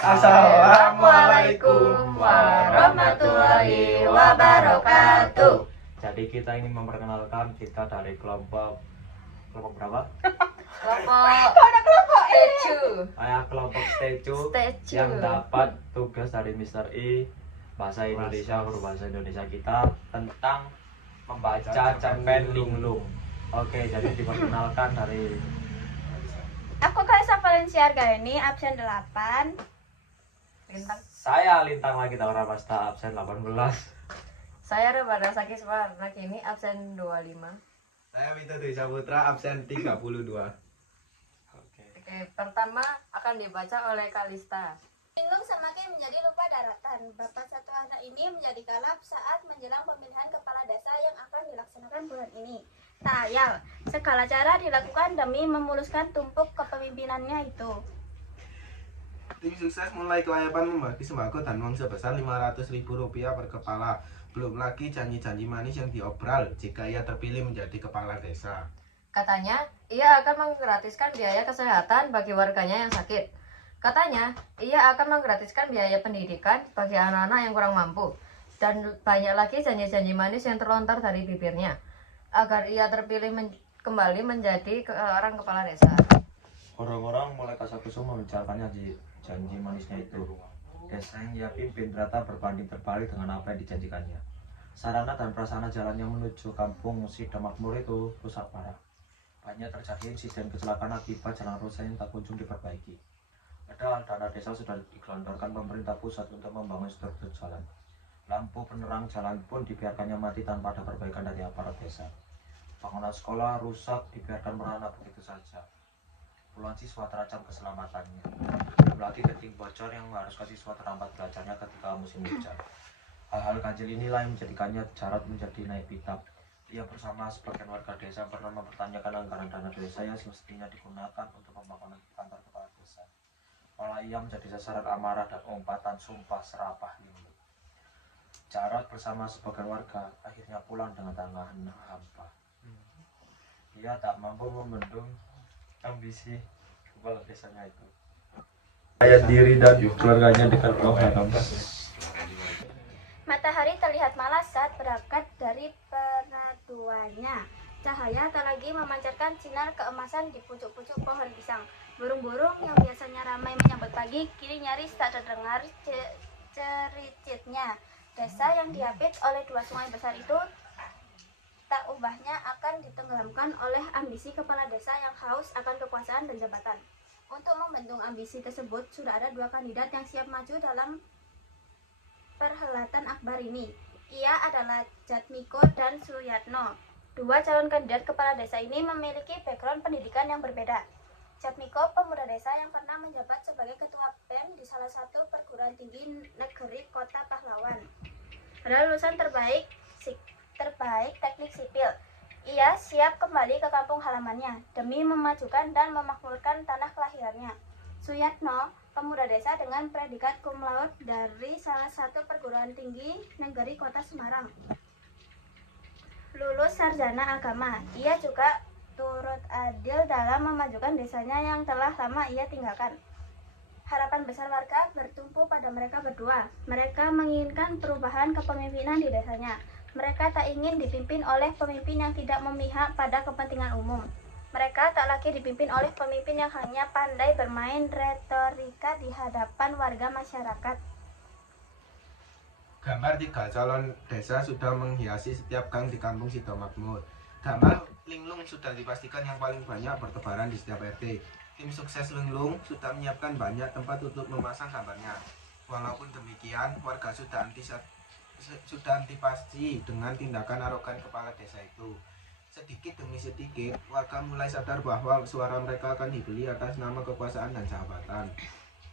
Assalamualaikum warahmatullahi wabarakatuh. Jadi kita ingin memperkenalkan kita dari kelompok berapa? Kelompok Kelompok Stecu yang dapat tugas dari Mr. I bahasa Indonesia berbahasa Indonesia kita tentang membaca cerpen linglung. Oke, jadi diperkenalkan dari Aku Kaisa Valencia Argaini, absen 8. Lintang. saya Lintang lagi Ramasta, absen 18. Saya Rebana Sakis Warnakini, absen 25. Saya Wito Dwi Saputra, absen 32. Oke. Oke, pertama akan dibaca oleh Kalista. Linglung semakin menjadi lupa daratan. Bapak satu anak ini menjadi kalap saat menjelang pemilihan kepala desa yang akan dilaksanakan bulan ini. Tayal, segala cara dilakukan demi memuluskan tumpuk kepemimpinannya itu. Tim sukses mulai kelayapan membagi sembako dan uang sebesar Rp500.000 per kepala. Belum lagi janji-janji manis yang diobral jika ia terpilih menjadi kepala desa. Katanya, ia akan menggratiskan biaya kesehatan bagi warganya yang sakit. Katanya, ia akan menggratiskan biaya pendidikan bagi anak-anak yang kurang mampu. Dan banyak lagi janji-janji manis yang terlontar dari bibirnya agar ia terpilih kembali menjadi orang kepala desa. Orang-orang mulai kasakusum membicarakannya di janji manisnya itu. Desa yang ia pimpin ternyata berbanding terbalik dengan apa yang dijanjikannya. Sarana dan prasarana jalan yang menuju kampung Sida Makmur itu rusak parah. Banyak terjadi insiden kecelakaan akibat jalan rusak yang tak kunjung diperbaiki. Padahal dana desa sudah digelontorkan pemerintah pusat untuk membangun struktur jalan. Lampu penerang jalan pun dibiarkannya mati tanpa ada perbaikan dari aparat desa. Bangunan sekolah rusak dibiarkan merana begitu saja. Puluhan siswa terancam keselamatannya. Belum lagi genting bocor yang mengharuskan siswa terhambat belajarnya ketika musim hujan. Hal-hal ganjil inilah yang menjadikannya Jarot menjadi naik pitam. Ia bersama sebagian warga desa pernah mempertanyakan anggaran dana desa yang semestinya digunakan untuk pembangunan kantor kepala desa. Malah ia menjadi sasaran amarah dan umpatan sumpah serapah linglung. Jarot bersama sebagian warga akhirnya pulang dengan tangan hampa. Ia tak mampu membendung ambisi kepala desanya itu. Ayat diri dan keluarganya dekat haram. Matahari terlihat malas saat berangkat dari peraduannya. Cahaya tak lagi memancarkan sinar keemasan di pucuk-pucuk pohon pisang. Burung-burung yang biasanya ramai menyambut pagi, kini nyaris tak terdengar cericitnya. Desa yang diapit oleh dua sungai besar itu tak ubahnya akan ditenggelamkan oleh ambisi kepala desa yang haus akan kekuasaan dan jabatan. Untuk membendung ambisi tersebut, sudah ada dua kandidat yang siap maju dalam perhelatan akbar ini. Ia adalah Jatmiko dan Suyatno. Dua calon kandidat kepala desa ini memiliki background pendidikan yang berbeda. Jatmiko, pemuda desa yang pernah menjabat sebagai ketua PEM di salah satu perguruan tinggi negeri Kota Pahlawan. Adalah lulusan terbaik teknik sipil. Ia siap kembali ke kampung halamannya demi memajukan dan memakmurkan tanah kelahirannya. Suyatno, pemuda desa dengan predikat cum laude dari salah satu perguruan tinggi negeri Kota Semarang. Lulus sarjana agama, ia juga turut adil dalam memajukan desanya yang telah lama ia tinggalkan. Harapan besar warga bertumpu pada mereka berdua. Mereka menginginkan perubahan kepemimpinan di desanya. Mereka tak ingin dipimpin oleh pemimpin yang tidak memihak pada kepentingan umum. Mereka tak lagi dipimpin oleh pemimpin yang hanya pandai bermain retorika di hadapan warga masyarakat. Gambar 3 calon desa sudah menghiasi setiap gang di kampung Sida Makmur. Gambar linglung sudah dipastikan yang paling banyak bertebaran di setiap RT. Tim sukses linglung sudah menyiapkan banyak tempat untuk memasang gambarnya. Walaupun demikian, warga sudah antipati dengan tindakan arogan kepala desa itu. Sedikit demi sedikit, warga mulai sadar bahwa suara mereka akan dibeli atas nama kekuasaan dan jabatan,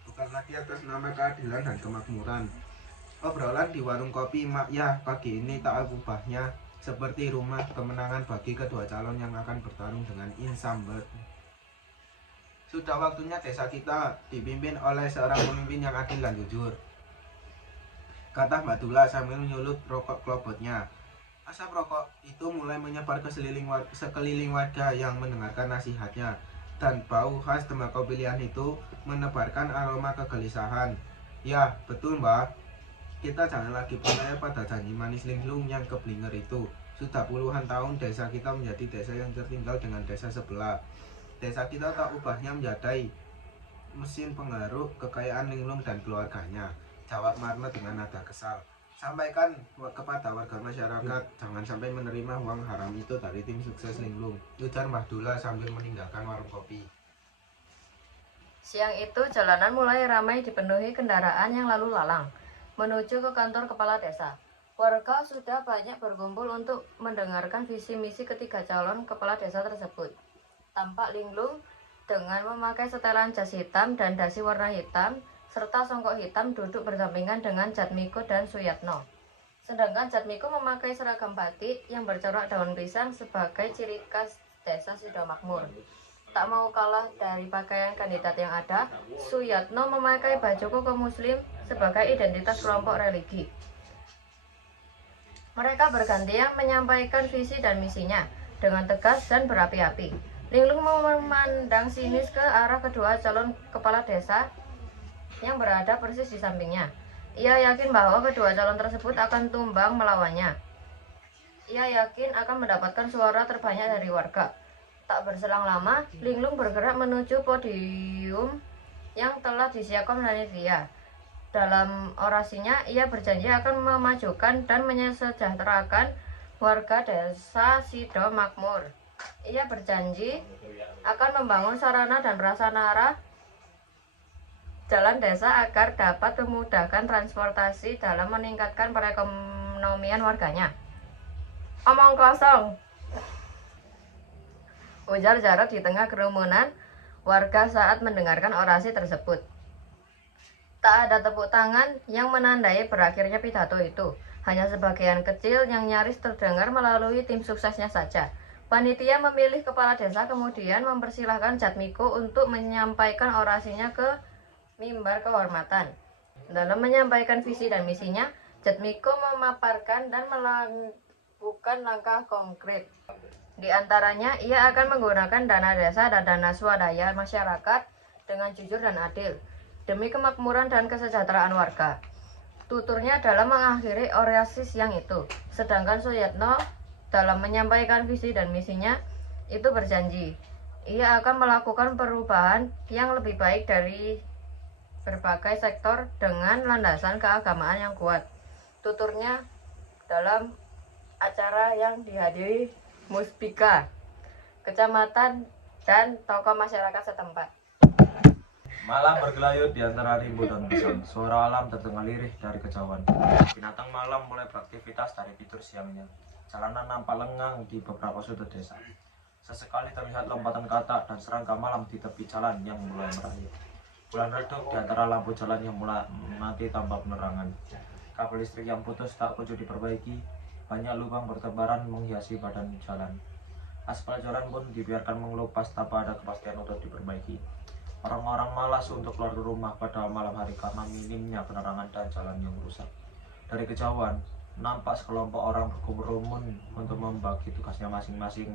bukan lagi atas nama keadilan dan kemakmuran. Obrolan di warung kopi Mak Yah pagi ini tak ubahnya seperti rumah kemenangan bagi kedua calon yang akan bertarung dengan insamber. Sudah waktunya desa kita dipimpin oleh seorang pemimpin yang adil dan jujur, kata Mbak Dula sambil menyulut rokok klobotnya. Asap rokok itu mulai menyebar ke sekeliling warga yang mendengarkan nasihatnya. dan bau khas tembakau pilihan itu menebarkan aroma kegelisahan. Ya, betul Mbak. Kita jangan lagi percaya pada janji manis linglung yang keblinger itu. Sudah puluhan tahun desa kita menjadi desa yang tertinggal dengan desa sebelah. Desa kita tak ubahnya menjadi mesin penggaruk kekayaan linglung dan keluarganya, jawab Marna dengan nada kesal. Sampaikan kepada warga masyarakat jangan sampai menerima uang haram itu dari tim sukses linglung, ujar Mbah Dula sambil meninggalkan warung kopi. Siang itu jalanan mulai ramai dipenuhi kendaraan yang lalu lalang menuju ke kantor kepala desa. Warga sudah banyak berkumpul untuk mendengarkan visi misi ketiga calon kepala desa tersebut. Tampak linglung dengan memakai setelan jas hitam dan dasi warna hitam serta songkok hitam duduk berdampingan dengan Jatmiko dan Suyatno. Sedangkan Jatmiko memakai seragam batik yang bercorak daun pisang sebagai ciri khas desa sudah makmur. Tak mau kalah dari pakaian kandidat yang ada, Suyatno memakai baju koko muslim sebagai identitas kelompok religi. Mereka bergantian menyampaikan visi dan misinya dengan tegas dan berapi-api. Linglung memandang sinis ke arah kedua calon kepala desa yang berada persis di sampingnya. Ia yakin bahwa kedua calon tersebut akan tumbang melawannya. Ia yakin akan mendapatkan suara terbanyak dari warga. Tak berselang lama, linglung bergerak menuju podium yang telah disiapkan panitia. Dalam orasinya, ia berjanji akan memajukan dan menyejahterakan warga desa Sido Makmur. Ia berjanji akan membangun sarana dan prasarana jalan desa agar dapat memudahkan transportasi dalam meningkatkan perekonomian warganya. Omong kosong, ujar Jarot di tengah kerumunan warga saat mendengarkan orasi tersebut. Tak ada tepuk tangan yang menandai berakhirnya pidato itu, hanya sebagian kecil yang nyaris terdengar melalui tim suksesnya saja. Panitia memilih kepala desa kemudian mempersilahkan Jatmiko untuk menyampaikan orasinya ke mimbar kehormatan. Dalam menyampaikan visi dan misinya, Jatmiko memaparkan dan melakukan langkah konkret. Di antaranya, ia akan menggunakan dana desa dan dana swadaya masyarakat dengan jujur dan adil, demi kemakmuran dan kesejahteraan warga. Tuturnya dalam mengakhiri orasi siang itu. Sedangkan Suyatno dalam menyampaikan visi dan misinya itu berjanji, ia akan melakukan perubahan yang lebih baik dari berbagai sektor dengan landasan keagamaan yang kuat. Tuturnya dalam acara yang dihadiri Muspika, kecamatan, dan tokoh masyarakat setempat. Malam bergelayut di antara rimbu daun pisang. Suara alam terdengar lirih dari kejauhan. Binatang malam mulai beraktivitas dari tidur siangnya. Jalanan nampak lengang di beberapa sudut desa. Sesekali terlihat lompatan katak dan serangga malam di tepi jalan yang mulai merayap. Bulan redup di antara lampu jalan yang mulai mati tanpa penerangan. Kabel listrik yang putus tak kunjung diperbaiki. Banyak lubang bertebaran menghiasi badan jalan. Aspal jalan pun dibiarkan mengelupas tanpa ada kepastian untuk diperbaiki. Orang-orang malas untuk keluar dari rumah pada malam hari karena minimnya penerangan dan jalan yang rusak. Dari kejauhan, nampak sekelompok orang berkerumun untuk membagi tugasnya masing-masing.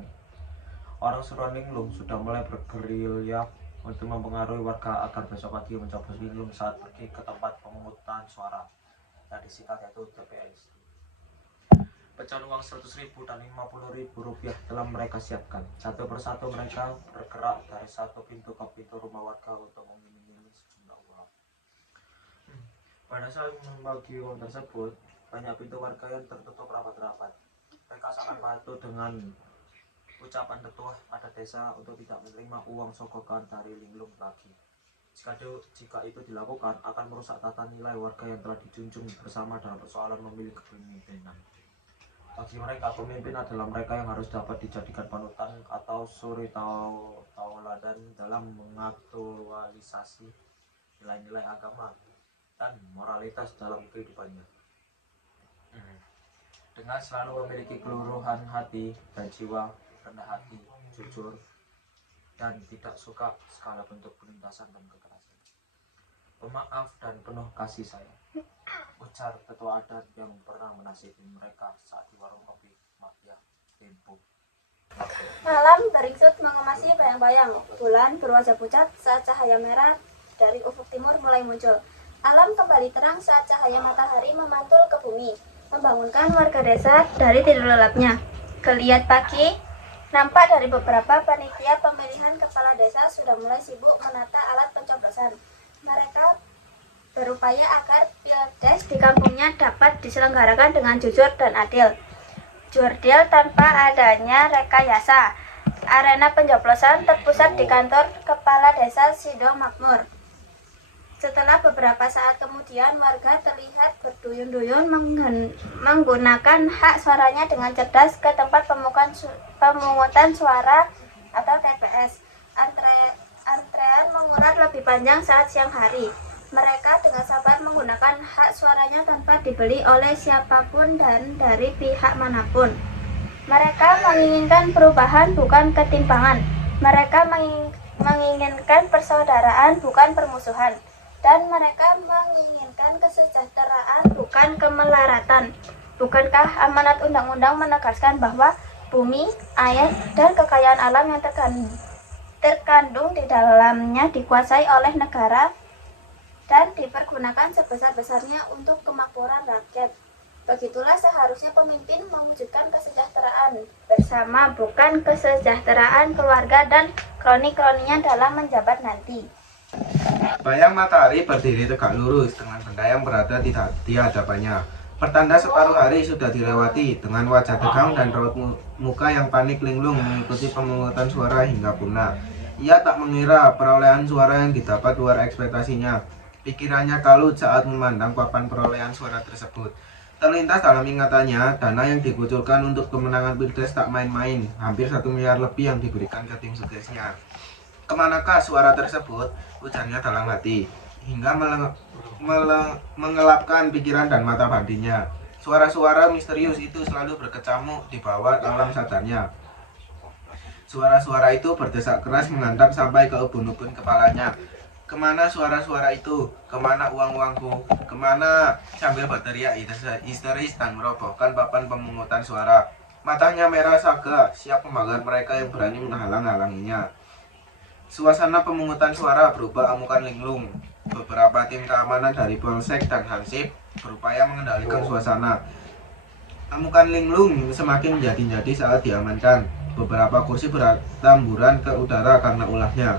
Orang suruhan linglung sudah mulai bergerilya untuk mempengaruhi warga agar besok pagi mencoblos linglung saat pergi ke tempat pemungutan suara yang disingkat yaitu TPS. Pecahan uang 100.000 dan 50.000 rupiah telah mereka siapkan. Satu persatu mereka bergerak dari satu pintu ke pintu rumah warga untuk mengirim sejumlah uang. Pada saat membagi uang tersebut, banyak pintu warga yang tertutup rapat-rapat. Mereka sangat patuh dengan ucapan tetua pada desa untuk tidak menerima uang sogokan dari linglung lagi. Jika itu dilakukan, akan merusak tata nilai warga yang telah dijunjung bersama dalam persoalan memilih kepemimpinan. Bagi mereka, pemimpin adalah mereka yang harus dapat dijadikan panutan atau suri tauladan dalam mengaktualisasi nilai-nilai agama dan moralitas dalam kehidupannya. Dengan selalu memiliki keluruhan hati dan jiwa rendah hati, jujur, dan tidak suka segala bentuk penindasan dan kekerasan. Pemaaf dan penuh kasih sayang, ujar tetua adat yang pernah menasihati mereka saat di warung kopi Makia Tempo. Malam beringsut mengemasi bayang-bayang. Bulan berwajah pucat saat cahaya merah dari ufuk timur mulai muncul. Alam kembali terang saat cahaya matahari memantul ke bumi, membangunkan warga desa dari tidur lelapnya. Geliat pagi, nampak dari beberapa panitia pemilihan kepala desa sudah mulai sibuk menata alat pencoblosan. Mereka berupaya agar pildes di kampungnya dapat diselenggarakan dengan jujur dan adil. Jurdil tanpa adanya rekayasa. Arena pencoblosan terpusat di kantor kepala desa Sidong Makmur. Setelah beberapa saat kemudian, warga terlihat berduyun-duyun menggunakan hak suaranya dengan cerdas ke tempat pemungutan suara atau TPS. Antrean mengular lebih panjang saat siang hari. Mereka dengan sabar menggunakan hak suaranya tanpa dibeli oleh siapapun dan dari pihak manapun. Mereka menginginkan perubahan bukan ketimpangan. Mereka menginginkan persaudaraan bukan permusuhan. Dan mereka menginginkan kesejahteraan bukan kemelaratan. Bukankah amanat undang-undang menegaskan bahwa bumi, air, dan kekayaan alam yang terkandung di dalamnya dikuasai oleh negara dan dipergunakan sebesar-besarnya untuk kemakmuran rakyat? Begitulah seharusnya pemimpin mewujudkan kesejahteraan bersama, bukan kesejahteraan keluarga dan kroni-kroninya dalam menjabat nanti. Bayang matahari berdiri tegak lurus dengan benda yang berada di hadapannya. Pertanda separuh hari sudah dilewati. Dengan wajah tegang dan raut muka yang panik, linglung mengikuti pemungutan suara hingga punah. Ia tak mengira perolehan suara yang didapat luar ekspektasinya. Pikirannya kalut saat memandang papan perolehan suara tersebut. Terlintas dalam ingatannya, dana yang dikucurkan untuk kemenangan Pilpres tak main-main. Hampir 1 miliar lebih yang diberikan ke tim suksesnya. Kemanakah suara tersebut? Ujarnya dalam hati, hingga mengelapkan pikiran dan mata batinnya. Suara-suara misterius itu selalu berkecamuk di bawah alam sadarnya. Suara-suara itu berdesak keras mengantar sampai ke ubun-ubun kepalanya. Kemana suara-suara itu? Kemana uang-uangku? Kemana? Sambil berteriak histeris dan merobohkan papan pemungutan suara. Matanya merah saga, siap membakar mereka yang berani menghalang-halanginya. Suasana pemungutan suara berupa amukan linglung. Beberapa tim keamanan dari Polsek dan Hansip berupaya mengendalikan suasana. Amukan linglung semakin menjadi-jadi saat diamankan. Beberapa kursi bertamburan ke udara karena ulahnya.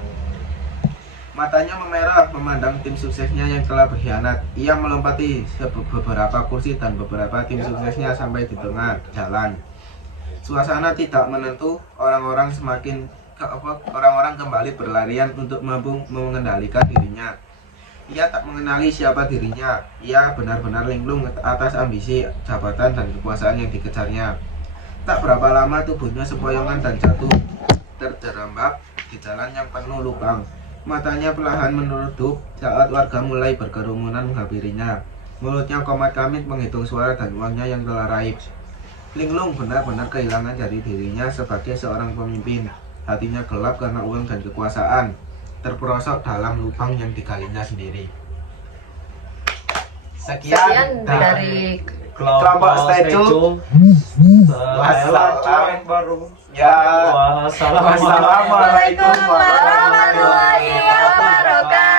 Matanya memerah memandang tim suksesnya yang telah berkhianat. Ia melompati beberapa kursi dan beberapa tim suksesnya sampai di tengah jalan. Suasana tidak menentu, orang-orang kembali berlarian untuk mampu mengendalikan dirinya. Ia tak mengenali siapa dirinya. Ia benar-benar linglung atas ambisi, jabatan, dan kekuasaan yang dikejarnya. Tak berapa lama tubuhnya sempoyongan dan jatuh terjerembab di jalan yang penuh lubang. Matanya perlahan meredup saat warga mulai berkerumunan menghampirinya. Mulutnya komat kamit menghitung suara dan uangnya yang telah raib. Linglung benar-benar kehilangan dari dirinya sebagai seorang pemimpin. Hatinya gelap karena uang dan kekuasaan, terperosok dalam lubang yang digalinya sendiri. Sekian dari kelompok Stecu. Wassalamualaikum baru. Ya, Wassalamualaikum Waalaikumsalam warahmatullahi wabarakatuh.